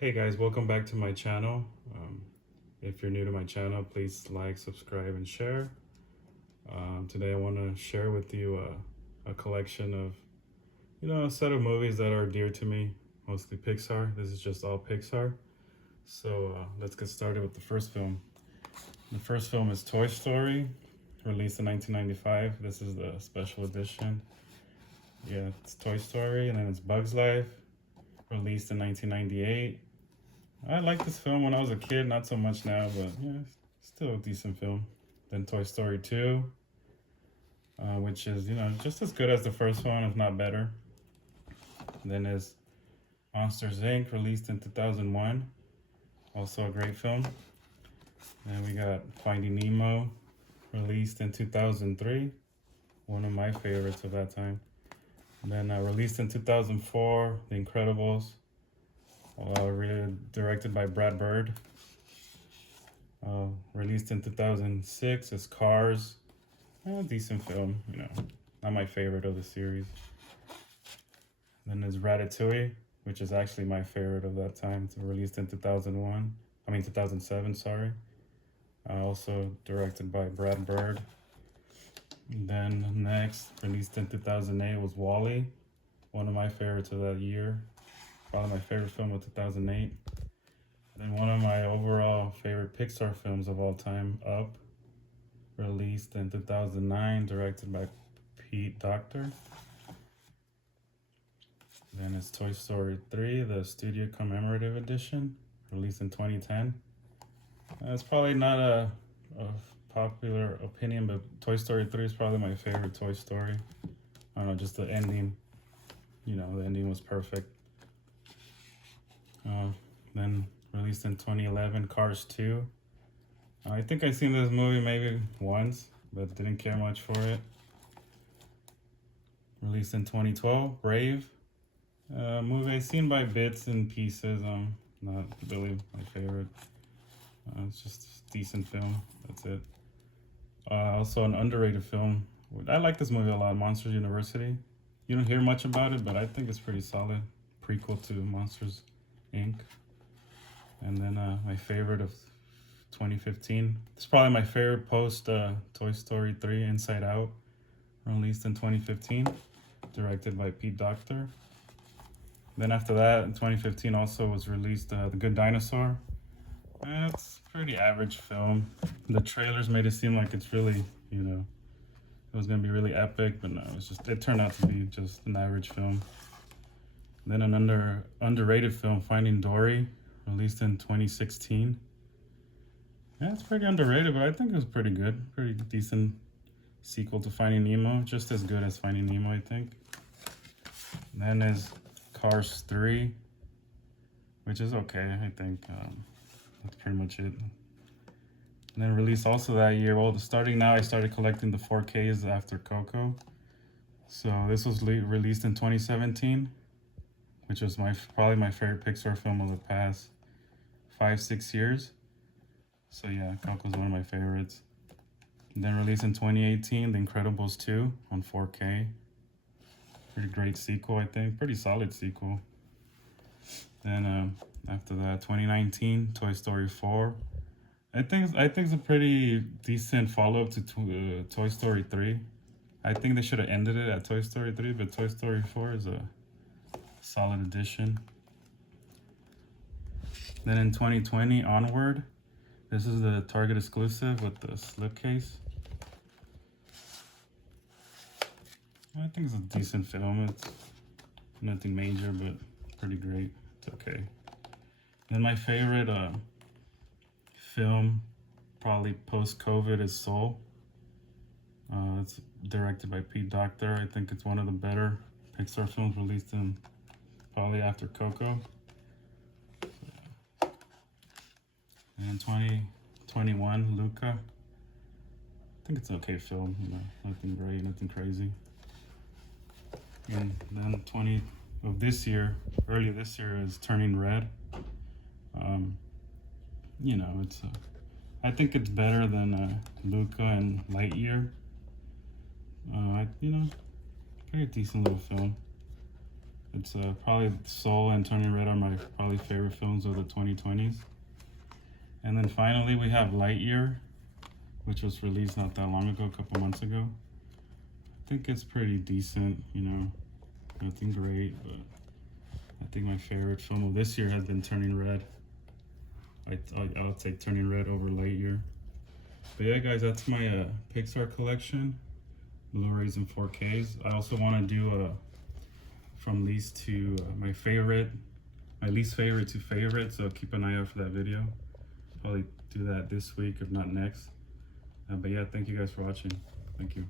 Hey guys, welcome back to my channel. If you're new to my channel, please like, subscribe, and share. Today I want to share with you a collection of, a set of movies that are dear to me, mostly Pixar. This is just all Pixar. So let's get started with the first film. The first film is Toy Story, released in 1995. This is the special edition. Yeah, it's Toy Story, and then it's Bugs Life, released in 1998. I liked this film when I was a kid, not so much now, but yeah, still a decent film. Then Toy Story 2, which is, just as good as the first one, if not better. Then there's Monsters, Inc., released in 2001, also a great film. Then we got Finding Nemo, released in 2003, one of my favorites of that time. And then released in 2004, The Incredibles, directed by Brad Bird. Released in 2006 is Cars, a decent film, not my favorite of the series. Then there's Ratatouille, which is actually my favorite of that time. It's released in 2007, sorry. Also directed by Brad Bird. Then next, released in 2008 was WALL-E, one of my favorites of that year. Probably my favorite film of 2008. Then one of my overall favorite Pixar films of all time, Up, released in 2009, directed by Pete Docter. Then it's Toy Story 3, the Studio Commemorative Edition, released in 2010. It's probably not a popular opinion, but Toy Story 3 is probably my favorite Toy Story. I don't know, just the ending. The ending was perfect. Then released in 2011, Cars 2. I think I've seen this movie maybe once, but didn't care much for it. Released in 2012, Brave. Movie I've seen by bits and pieces. Not really my favorite. It's just a decent film. That's it. Also an underrated film. I like this movie a lot, Monsters University. You don't hear much about it, but I think it's pretty solid. Prequel to Monsters, Inc. And then my favorite of 2015. It's probably my favorite post Toy Story 3, Inside Out, released in 2015, directed by Pete Docter. Then after that, in 2015 also was released The Good Dinosaur. It's a pretty average film. The trailers made it seem like it's really, it was going to be really epic, but no, it turned out to be just an average film. Then an underrated film, Finding Dory, released in 2016. Yeah, it's pretty underrated, but I think it was pretty good. Pretty decent sequel to Finding Nemo, just as good as Finding Nemo, I think. And then there's Cars 3, which is okay, I think. That's pretty much it. And then released also that year. Well, starting now, I started collecting the 4Ks after Coco. So this was released in 2017, which was probably my favorite Pixar film of the past 5-6 years. So yeah, Coco's one of my favorites. And then released in 2018, The Incredibles 2 on 4K. Pretty great sequel, I think. Pretty solid sequel. Then after that, 2019, Toy Story 4. I think it's a pretty decent follow-up to Toy Story 3. I think they should have ended it at Toy Story 3, but Toy Story 4 is a solid addition. Then in 2020, Onward. This is the Target exclusive with the slipcase. I think it's a decent film. It's nothing major, but pretty great. It's okay. Then my favorite film, probably post-COVID, is Soul. It's directed by Pete Docter. I think it's one of the better Pixar films released in probably after Coco. And 2021, Luca. I think it's an okay film. Nothing great, nothing crazy. And then early this year is Turning Red. I think it's better than Luca and Lightyear. Pretty decent little film. It's probably Soul and Turning Red are my probably favorite films of the 2020s. And then finally we have Lightyear, which was released not that long ago, a couple months ago. I think it's pretty decent, you know, nothing great, but I think my favorite film of this year has been Turning Red. I'll take Turning Red over Lightyear. But yeah, guys, that's my Pixar collection, Blu-rays and 4Ks. I also want to do from least to my least favorite to favorite, so keep an eye out for that video. Probably do that this week, if not next. But yeah, thank you guys for watching. Thank you.